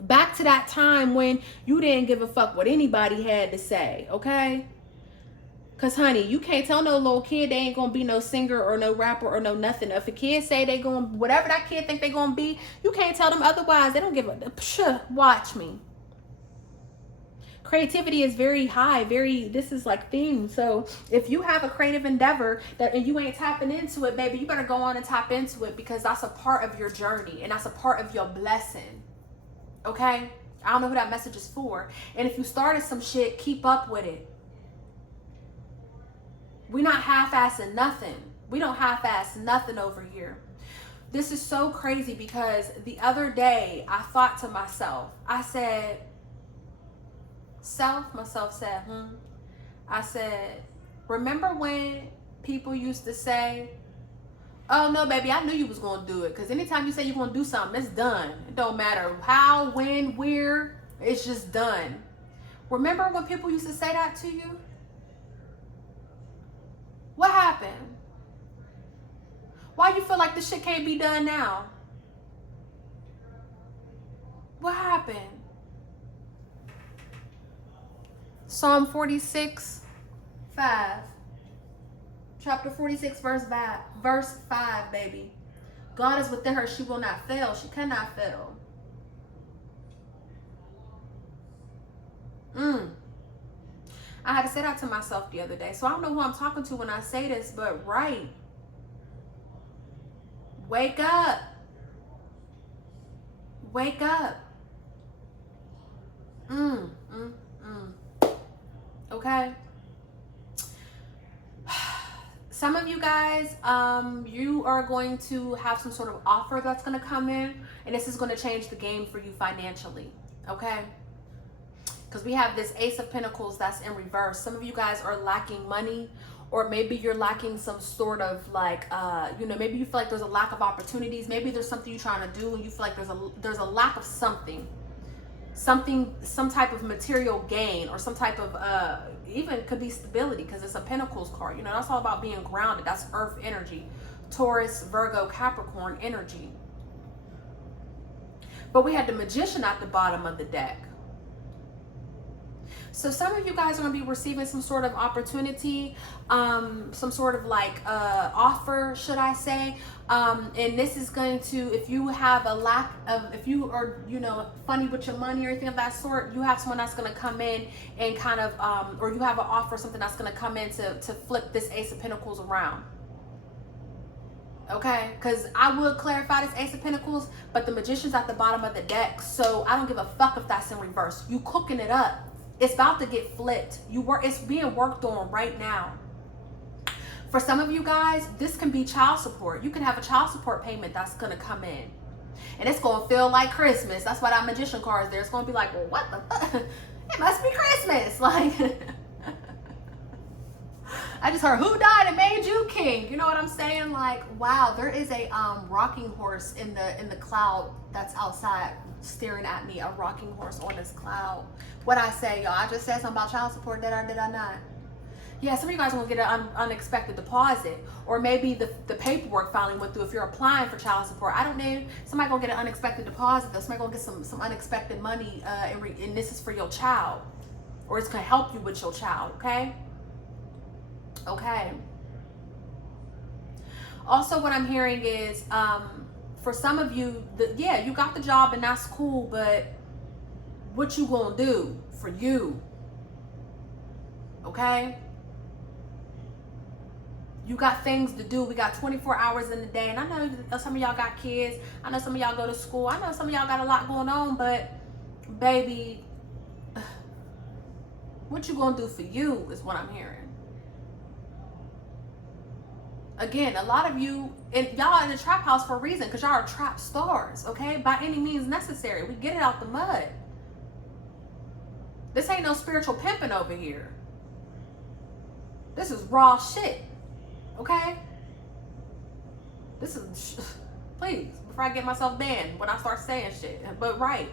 Back to that time when you didn't give a fuck what anybody had to say, okay? Because, honey, you can't tell no little kid they ain't going to be no singer or no rapper or no nothing. If a kid say they going, whatever that kid think they going to be, you can't tell them otherwise. They don't give a, watch me. Creativity is very high, this is like theme. So if you have a creative endeavor and you ain't tapping into it, baby, you better go on and tap into it, because that's a part of your journey and that's a part of your blessing. Okay? I don't know who that message is for. And if you started some shit, keep up with it. We're not half-assing nothing. We don't half-ass nothing over here. This is so crazy, because the other day I thought to myself, I said, myself said, I said, remember when people used to say, oh no, baby, I knew you was gonna do it. Because anytime you say you're gonna do something, it's done. It don't matter how, when, where, it's just done. Remember when people used to say that to you? What happened? Why you feel like this shit can't be done now? What happened? Psalm 46, 5. Chapter 46, verse 5, baby. God is within her. She will not fail. She cannot fail. I had to say that to myself the other day. So I don't know who I'm talking to when I say this, but right. Wake up. Wake up. Okay. Some of you guys, you are going to have some sort of offer that's going to come in, and this is going to change the game for you financially. Okay. Because we have this Ace of Pentacles that's in reverse. Some of you guys are lacking money, or maybe you're lacking some sort of like, maybe you feel like there's a lack of opportunities. Maybe there's something you're trying to do and you feel like there's a lack of something, some type of material gain, or some type of, even could be stability, because it's a Pentacles card. That's all about being grounded. That's earth energy, Taurus, Virgo, Capricorn energy. But we had the Magician at the bottom of the deck. So some of you guys are going to be receiving some sort of opportunity, some sort of like offer, should I say. And this is going to, if you have a lack of, if you are, funny with your money or anything of that sort, you have someone that's going to come in and kind of, or you have an offer, something that's going to come in to flip this Ace of Pentacles around. Okay, because I would clarify this Ace of Pentacles, but the Magician's at the bottom of the deck, so I don't give a fuck if that's in reverse. You cooking it up. It's about to get flipped. It's being worked on right now. For some of you guys, this can be child support. You can have a child support payment that's going to come in. And it's going to feel like Christmas. That's why that Magician card is there. It's going to be like, well, what the fuck? It must be Christmas. Like, I just heard, who died and made you king? You know what I'm saying? Like, wow, there is a rocking horse in the cloud that's outside staring at me. A rocking horse on this cloud. What I say, y'all? I just said something about child support. Did I not? Yeah, some of you guys will get an unexpected deposit, or maybe the paperwork finally went through. If you're applying for child support, I don't know. Somebody gonna get an unexpected deposit. Though. Somebody gonna get some unexpected money, and this is for your child, or it's gonna help you with your child. Okay. Okay. Also, what I'm hearing is, for some of you, you got the job and that's cool, but what you gonna do for you? Okay. You got things to do. We got 24 hours in the day. And I know some of y'all got kids. I know some of y'all go to school. I know some of y'all got a lot going on. But, baby, what you going to do for you is what I'm hearing. Again, a lot of you, and y'all in the trap house for a reason. Because y'all are trap stars, okay? By any means necessary. We get it out the mud. This ain't no spiritual pimping over here. This is raw shit. Okay? This is, please, before I get myself banned when I start saying shit. But right.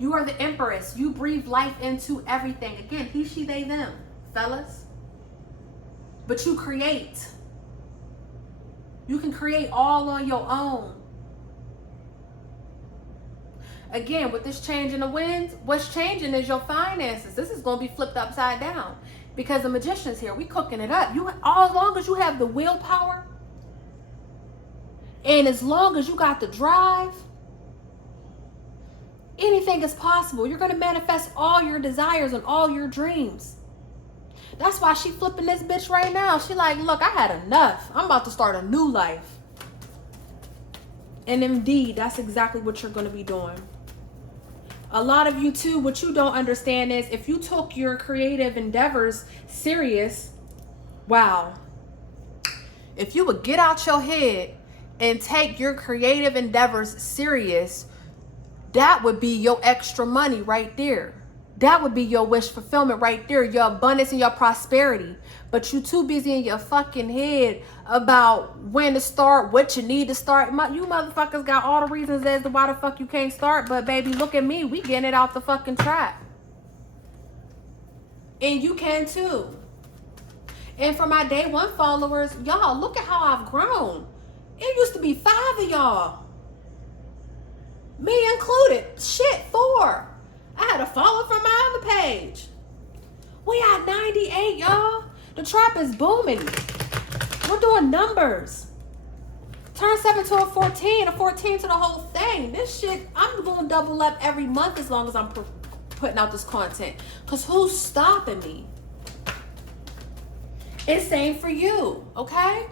You are the empress. You breathe life into everything. Again, he, she, they, them, fellas. But you create. You can create all on your own. Again, with this change in the winds, what's changing is your finances. This is going to be flipped upside down because the Magician's here. We cooking it up. As long as you have the willpower and as long as you got the drive, Anything is possible. You're going to manifest all your desires and all your dreams. That's why she flipping this bitch right now. She like, look, I had enough. I'm about to start a new life. And indeed, that's exactly what you're going to be doing. A lot of you too, what you don't understand is if you took your creative endeavors serious, wow. If you would get out your head and take your creative endeavors serious, that would be your extra money right there. That would be your wish fulfillment right there, your abundance and your prosperity. But you too busy in your fucking head about when to start, what you need to start. You motherfuckers got all the reasons as to why the fuck you can't start. But baby, look at me. We getting it out the fucking trap. And you can too. And for my day one followers, y'all, look at how I've grown. It used to be 5 of y'all. Me included. Shit, 4. I had a follow from my other page. We at 98, y'all. The trap is booming. We're doing numbers. Turn 7 to a 14, a 14 to the whole thing. This shit, I'm going to double up every month as long as I'm putting out this content. Because who's stopping me? It's same for you, okay?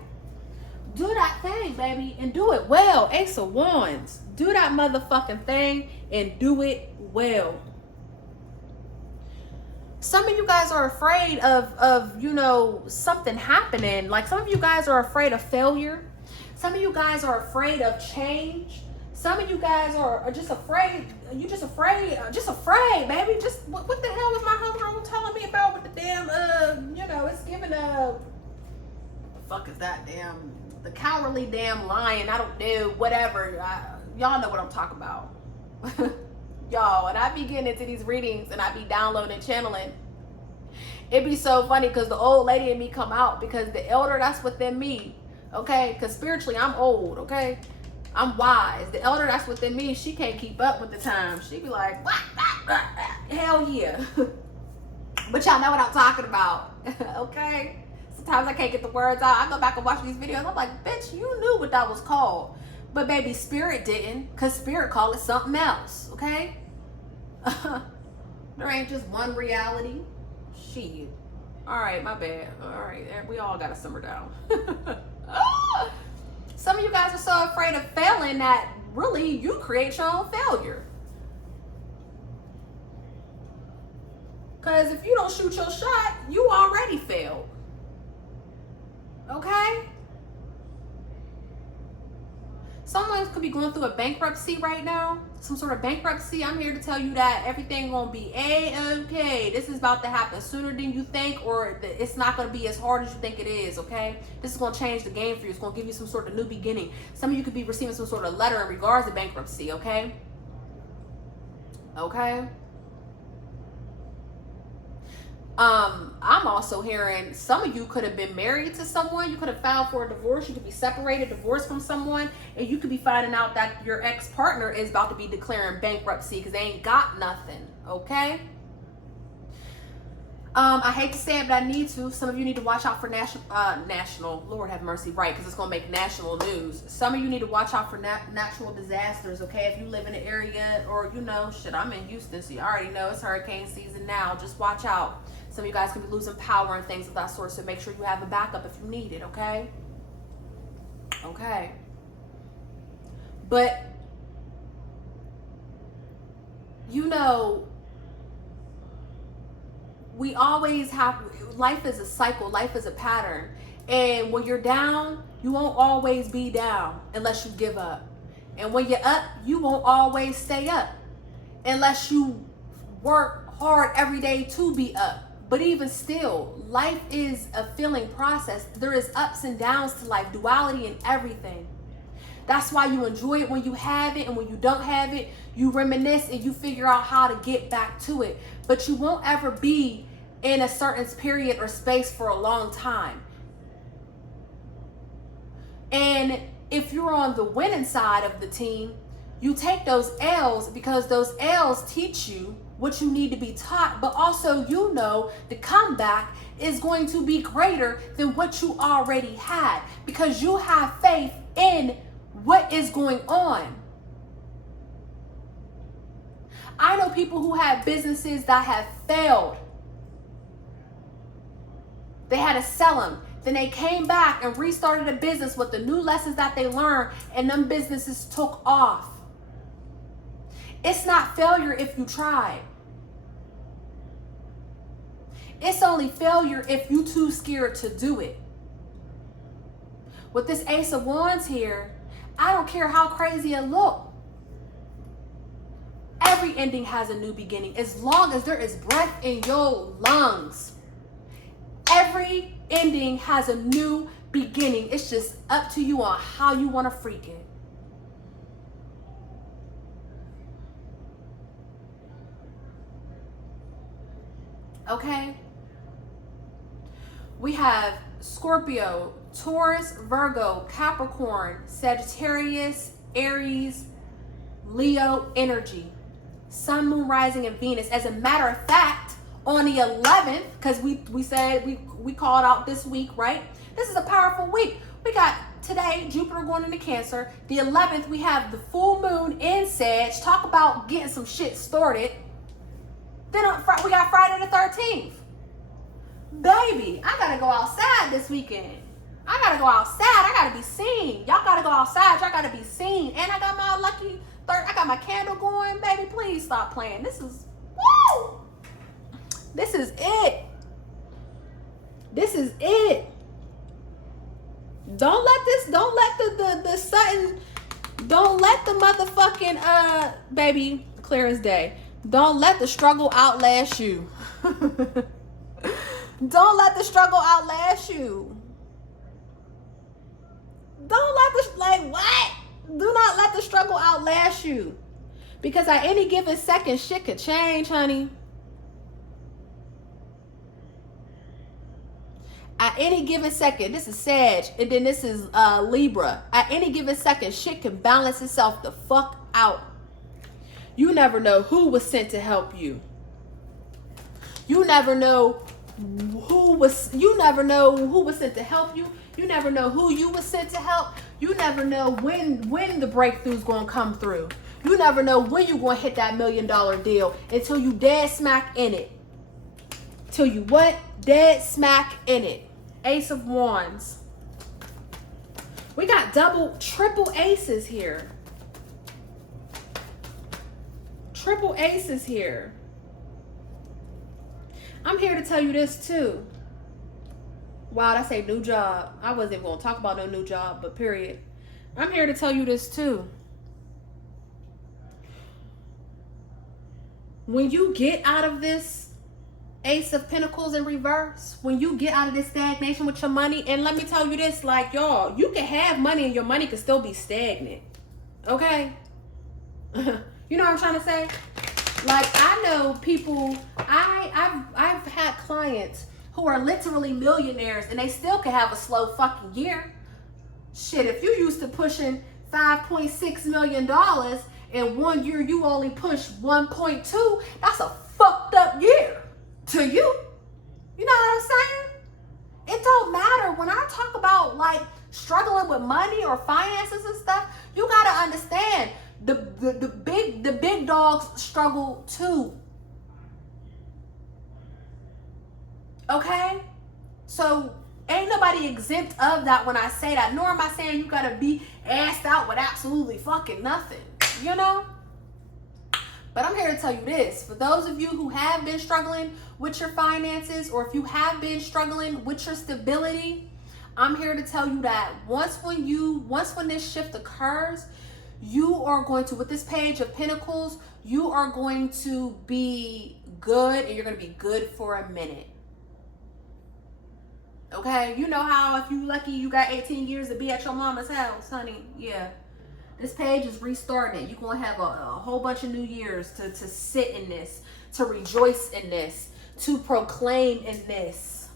Do that thing, baby, and do it well. Ace of Wands. Do that motherfucking thing and do it well. Some of you guys are afraid of you know, something happening. Like some of you guys are afraid of failure. Some of you guys are afraid of change. Some of you guys are just afraid. You just afraid, baby. Just what the hell was my homegirl telling me about with the damn you know, it's giving what the fuck is that damn, the cowardly damn lion, I don't know, whatever. Y'all know what I'm talking about. Y'all, and I be getting into these readings and I be downloading and channeling. It be so funny because the old lady in me come out, because the elder that's within me, okay, because spiritually I'm old, okay, I'm wise. The elder that's within me, she can't keep up with the times. She be like, what? Hell yeah. But y'all know what I'm talking about. Okay, sometimes I can't get the words out. I go back and watch these videos. I'm like, bitch, you knew what that was called. But baby, spirit didn't, because spirit called it something else, okay? There ain't just one reality. Shit. All right, my bad. All right, we all got to simmer down. Some of you guys are so afraid of failing that really you create your own failure. Because if you don't shoot your shot, you already failed. Okay? Someone could be going through a bankruptcy right now, some sort of bankruptcy. I'm here to tell you that everything gonna be A-okay. This is about to happen sooner than you think, or it's not gonna be as hard as you think it is, okay? This is gonna change the game for you. It's gonna give you some sort of new beginning. Some of you could be receiving some sort of letter in regards to bankruptcy, okay? Okay? I'm also hearing some of you could have been married to someone. You could have filed for a divorce. You could be separated, divorced from someone, and you could be finding out that your ex-partner is about to be declaring bankruptcy because they ain't got nothing, okay? I hate to say it, but I need to. Some of you need to watch out for national, Lord have mercy, right, because it's going to make national news. Some of you need to watch out for natural disasters, okay? If you live in an area, or, you know, shit, I'm in Houston, so you already know it's hurricane season now. Just watch out. Some of you guys can be losing power and things of that sort, so make sure you have a backup if you need it, okay? Okay. But, you know, we always have, life is a cycle, life is a pattern. And when you're down, you won't always be down unless you give up. And when you're up, you won't always stay up unless you work hard every day to be up. But even still, life is a feeling process. There is ups and downs to life, duality in everything. That's why you enjoy it when you have it, and when you don't have it, you reminisce and you figure out how to get back to it. But you won't ever be in a certain period or space for a long time. And if you're on the winning side of the team, you take those L's because those L's teach you what you need to be taught, but also you know the comeback is going to be greater than what you already had because you have faith in what is going on. I know people who had businesses that have failed. They had to sell them. Then they came back and restarted a business with the new lessons that they learned, and them businesses took off. It's not failure if you tried. It's only failure if you too scared to do it. With this Ace of Wands here, I don't care how crazy it looks. Every ending has a new beginning. As long as there is breath in your lungs, every ending has a new beginning. It's just up to you on how you want to freak it. Okay? We have Scorpio, Taurus, Virgo, Capricorn, Sagittarius, Aries, Leo energy. Sun, Moon, Rising, and Venus. As a matter of fact, on the 11th, because we said we called out this week, right? This is a powerful week. We got today Jupiter going into Cancer. The 11th, we have the full moon in Sag. Talk about getting some shit started. Then we got Friday the 13th. Baby, I gotta go outside this weekend. I gotta go outside. I gotta be seen. Y'all gotta go outside. Y'all gotta be seen. And I got my lucky I got my candle going. Baby, please stop playing. This is, woo! This is it. This is it. Don't let the sudden, don't let the motherfucking, baby, clear as day. Don't let the struggle outlast you. Don't let the struggle outlast you. Don't let the, like, what? Do not let the struggle outlast you. Because at any given second, shit could change, honey. At any given second, this is Sag, and then this is Libra. At any given second, shit can balance itself the fuck out. You never know who was sent to help you. You never know who was sent to help you. You never know who you was sent to help. You never know when the breakthrough's gonna come through. You never know when you're gonna hit that $1 million deal until you dead smack in it. Till you what? Dead smack in it. Ace of Wands. We got triple aces here. Triple aces here. I'm here to tell you this too. Wow, I say new job. I wasn't even going to talk about no new job, but period. I'm here to tell you this too. When you get out of this Ace of Pentacles in reverse, when you get out of this stagnation with your money, and let me tell you this, like, y'all, you can have money and your money can still be stagnant. Okay? You know what I'm trying to say? Like, I know people, I've had clients who are literally millionaires and they still can have a slow fucking year. Shit, if you used to pushing $5.6 million in 1 year, you only push 1.2, that's a fucked up year to you. You know what I'm saying? It don't matter. When I talk about like struggling with money or finances and stuff, you gotta understand the big dogs struggle too. Okay? So ain't nobody exempt of that when I say that. Nor am I saying you gotta be assed out with absolutely fucking nothing. You know? But I'm here to tell you this. For those of you who have been struggling with your finances, or if you have been struggling with your stability, I'm here to tell you that once when this shift occurs, you are going to, with this Page of Pentacles, you are going to be good, and you're going to be good for a minute. Okay? You know how if you lucky you got 18 years to be at your mama's house, honey. Yeah. This page is restarting it. You're going to have a whole bunch of new years to sit in this, to rejoice in this, to proclaim in this.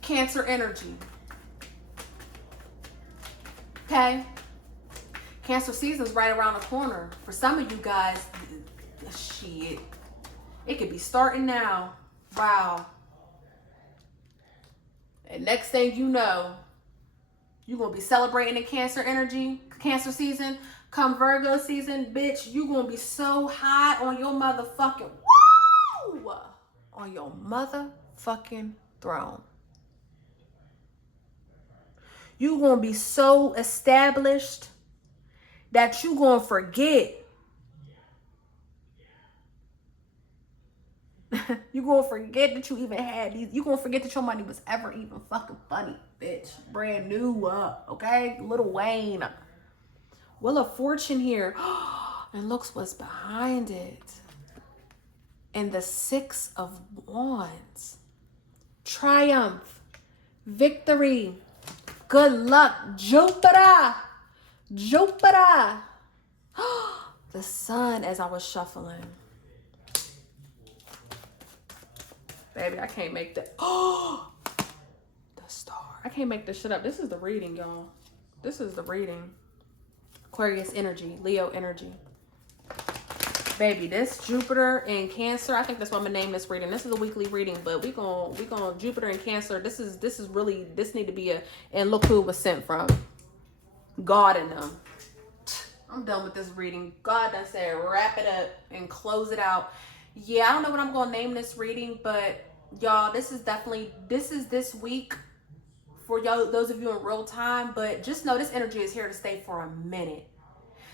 Cancer energy. Okay? Cancer season is right around the corner. For some of you guys, shit, it could be starting now. Wow. And next thing you know, you're going to be celebrating the Cancer energy, Cancer season. Come Virgo season, bitch, you gonna be so high on your motherfucking woo, on your motherfucking throne. You gonna be so established that you gonna forget. You gonna forget that you even had these. You gonna forget that your money was ever even fucking funny, bitch. Brand new, okay? Lil Wayne. Wheel of Fortune here. And looks what's behind it. And the Six of Wands. Triumph. Victory. Good luck. Jupiter. Jupiter. The Sun as I was shuffling. Baby, I can't make that. Oh, the Star. I can't make this shit up. This is the reading, y'all. This is the reading. Aquarius energy, Leo energy. Baby, this Jupiter in Cancer. I think that's what I'm gonna name this reading. This is a weekly reading, but we gonna Jupiter in Cancer. This is really, this need to be a, and look who it was sent from. God in them. I'm done with this reading. God done said wrap it up and close it out. Yeah, I don't know what I'm gonna name this reading, but y'all, this is this week for y'all, those of you in real time. But just know this energy is here to stay for a minute.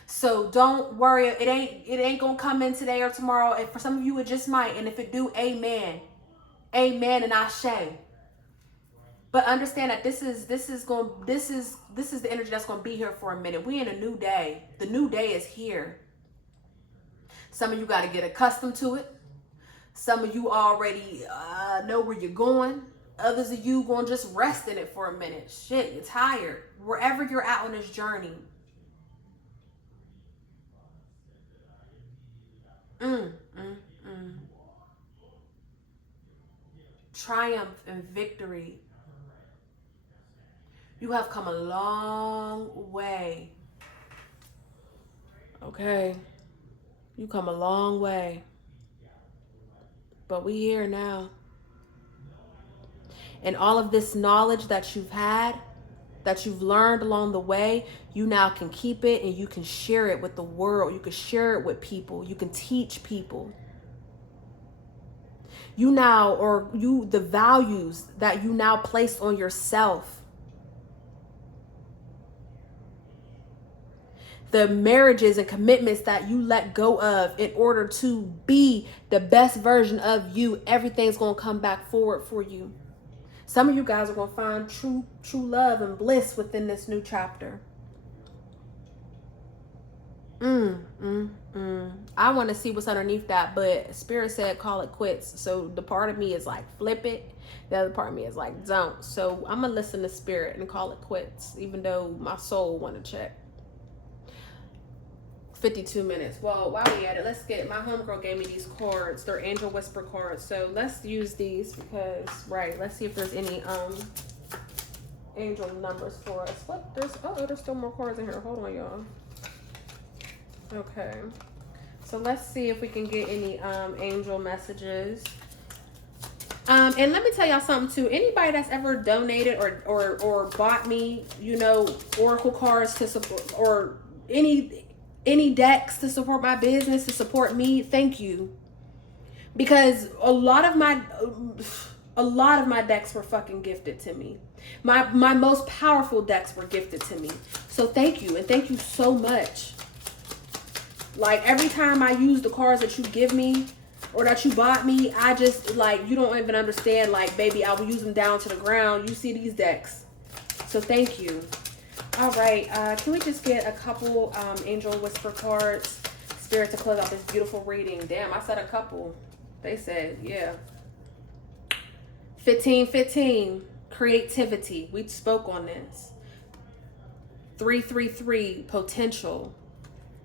So don't worry, it ain't gonna come in today or tomorrow. And for some of you, it just might. And if it do, amen, amen, and ashe. But understand that this is the energy that's gonna be here for a minute. We in a new day. The new day is here. Some of you got to get accustomed to it. Some of you already know where you're going. Others of you going to just rest in it for a minute. Shit, you're tired. Wherever you're at on this journey. Triumph and victory. You have come a long way. Okay. You come a long way. But we here now. And all of this knowledge that you've had, that you've learned along the way, you now can keep it and you can share it with the world. You can share it with people. You can teach people. The values that you now place on yourself. The marriages and commitments that you let go of in order to be the best version of you, everything's going to come back forward for you. Some of you guys are going to find true love and bliss within this new chapter. I want to see what's underneath that, but Spirit said call it quits. So the part of me is like flip it. The other part of me is like don't. So I'm going to listen to Spirit and call it quits, even though my soul want to check. 52 minutes. Well, while we at it, let's get, my homegirl gave me these cards. They're Angel Whisper cards. So let's use these because, right, let's see if there's any angel numbers for us. What? There's still more cards in here. Hold on, y'all. Okay. So let's see if we can get any angel messages. And let me tell y'all something too. Anybody that's ever donated or bought me, Oracle cards to support, or any decks to support my business, to support me, thank you. Because a lot of my decks were fucking gifted to me. My most powerful decks were gifted to me. So thank you, and thank you so much. Like every time I use the cards that you give me or that you bought me, I just you don't even understand. Like, baby, I will use them down to the ground. You see these decks. So thank you. All right, can we just get a couple Angel Whisper cards, Spirit, to close out this beautiful reading? Damn, I said a couple. They said, yeah. 1515, creativity. We spoke on this. 333, potential.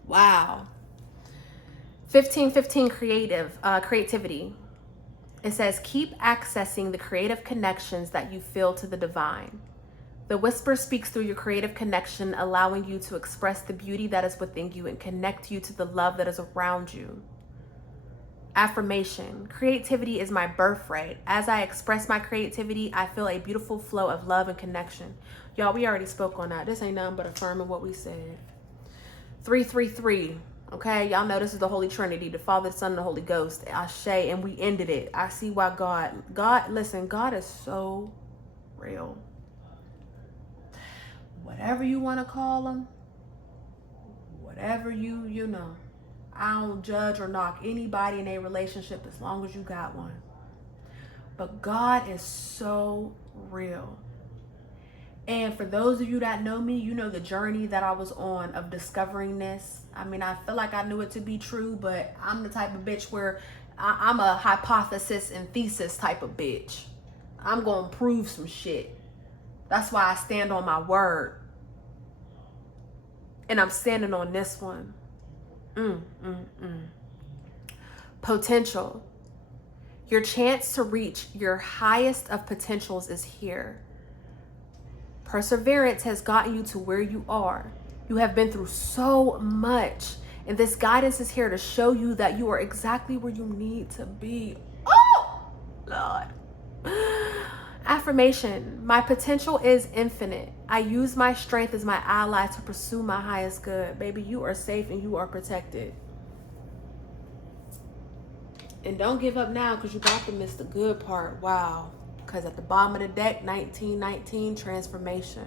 Wow. 1515, creativity. It says, keep accessing the creative connections that you feel to the divine. The whisper speaks through your creative connection, allowing you to express the beauty that is within you and connect you to the love that is around you. Affirmation. Creativity is my birthright. As I express my creativity, I feel a beautiful flow of love and connection. Y'all, we already spoke on that. This ain't nothing but affirming what we said. 333. Okay, y'all know this is the Holy Trinity, the Father, the Son, and the Holy Ghost. Ashe, and we ended it. I see why listen, God is so real. Whatever you want to call him, whatever you know. I don't judge or knock anybody in a relationship as long as you got one. But God is so real. And for those of you that know me, you know the journey that I was on of discovering this. I mean, I feel like I knew it to be true, but I'm the type of bitch where I'm a hypothesis and thesis type of bitch. I'm going to prove some shit. That's why I stand on my word. And I'm standing on this one. Potential. Your chance to reach your highest of potentials is here. Perseverance has gotten you to where you are. You have been through so much, and this guidance is here to show you that you are exactly where you need to be. Oh, Lord. Affirmation. My potential is infinite. I use my strength as my ally to pursue my highest good. Baby, you are safe and you are protected. And don't give up now, because you about to miss the good part. Wow. Because at the bottom of the deck, 1919, transformation.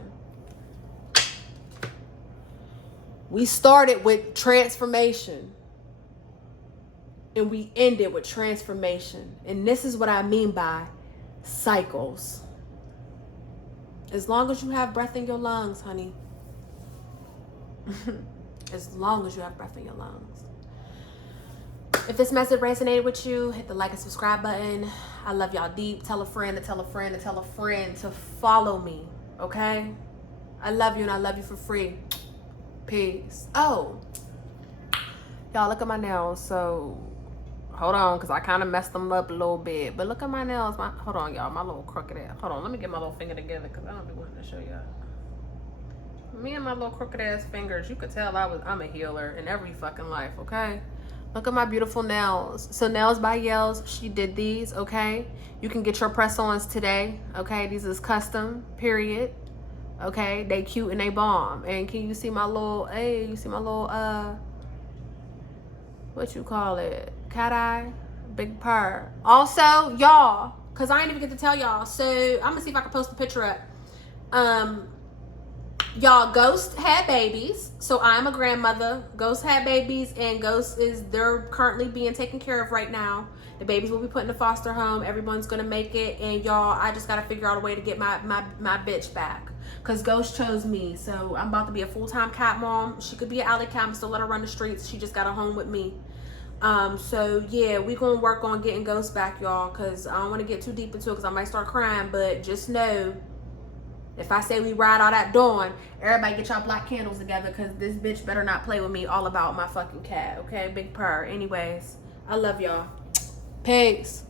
We started with transformation. And we ended with transformation. And this is what I mean by cycles. As long as you have breath in your lungs, honey. As long as you have breath in your lungs. If this message resonated with you, hit the like and subscribe button. I love y'all deep. Tell a friend to tell a friend to tell a friend to follow me, okay? I love you, and I love you for free. Peace. Oh, y'all, look at my nails. So, hold on, because I kind of messed them up a little bit. But look at my nails. Hold on, y'all. My little crooked ass. Hold on, let me get my little finger together, because I don't be wanting to show y'all. Me and my little crooked ass fingers, you could tell I'm a healer in every fucking life, okay? Look at my beautiful nails. So Nails by Yells, she did these, okay? You can get your press-ons today, okay? These is custom, period. Okay, they cute and they bomb. And can you see my little, hey, you see my little, what you call it? Cat eye? Big purr. Also, y'all, because I ain't even get to tell y'all. So I'm gonna see if I can post the picture up. Y'all, Ghost had babies, so I'm a grandmother. Ghost had babies, and they're currently being taken care of right now. The babies will be put in a foster home. Everyone's gonna make it, and y'all, I just gotta figure out a way to get my bitch back, because Ghost chose me. So I'm about to be a full-time cat mom. She could be an alley cat and still let her run the streets. She just got a home with me. So yeah, we gonna work on getting Ghost back, y'all, because I don't want to get too deep into it, because I might start crying. But just know, if I say we ride all that dawn, everybody get y'all black candles together, because this bitch better not play with me all about my fucking cat, okay? Big purr. Anyways, I love y'all. Peace.